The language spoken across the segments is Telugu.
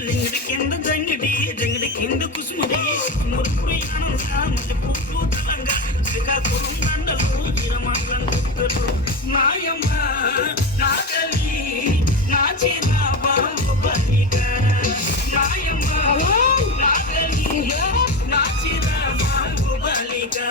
లింగిడి కింద జంగిడి జంగిడి కింద కుసుముడి మురుపుడు పుట్టు తలంగా శ్రీకాకుళం దండలు ఇరమాటలు నాయమ్మ నా తల్లి నా చిరాబా బలిగా నాయమ్మ నా తల్లి నా చిరాబా బలిగా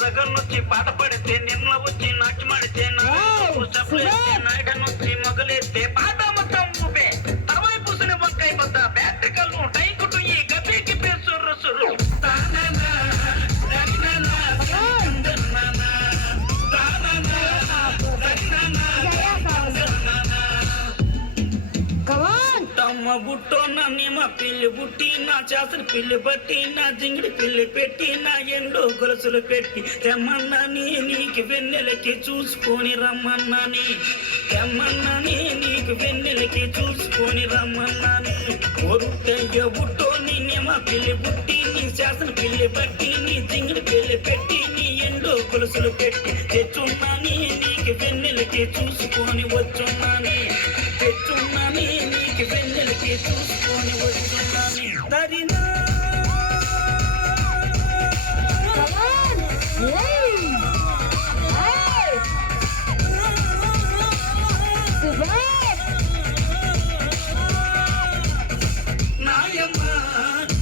సగన్నొచ్చి పాట పడితే నిన్న వచ్చి నాటి మాడితే నాయడనొచ్చి మొగలేస్తే పాట మొత్తం ఊపే తరవై పూసిన వంకాయ బద్ద బ్యాటరీ కళ్ళు టైకుటు ఈ గబ్బికి పేరు సుర్రు బుట్టో నా నిమ పిల్లి బుట్టి నా చేసలు పిల్లి బట్టి నా జింగిడి పిల్లి పెట్టి నా ఎండో గొలుసులు పెట్టి తెమ్మన్నాని నీకు వెన్నెలకి చూసుకొని రమ్మన్నాని తెమ్మన్నాని నీకు వెన్నెలకి చూసుకొని రమ్మన్నాని ఒరుటయ్య బుట్టో నీ నిమ పిల్లి బుట్టి నీ చేసలు పిల్లి బట్టి నీ జింగిడి పిల్లి పెట్టి నీ ఎండో గొలుసులు పెట్టి తెచ్చున్నాని నీకు వెన్నెలకి చూసుకొని వచ్చున్నాని తెచ్చున్నాని నీకు వెన్నెలకి చూసుకొని వచ్చున్నాని దరినా నాయమ్మ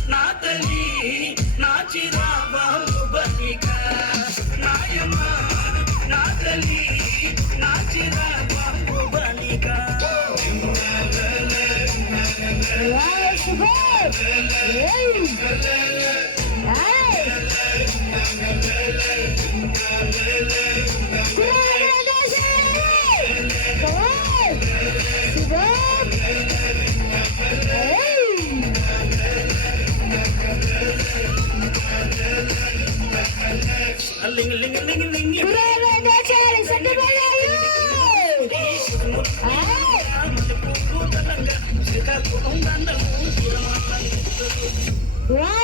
నా తల్లి నా చిరాబా బలిగా నాయమ్మ నా తల్లి నా చిరాబా బలిగా Wow!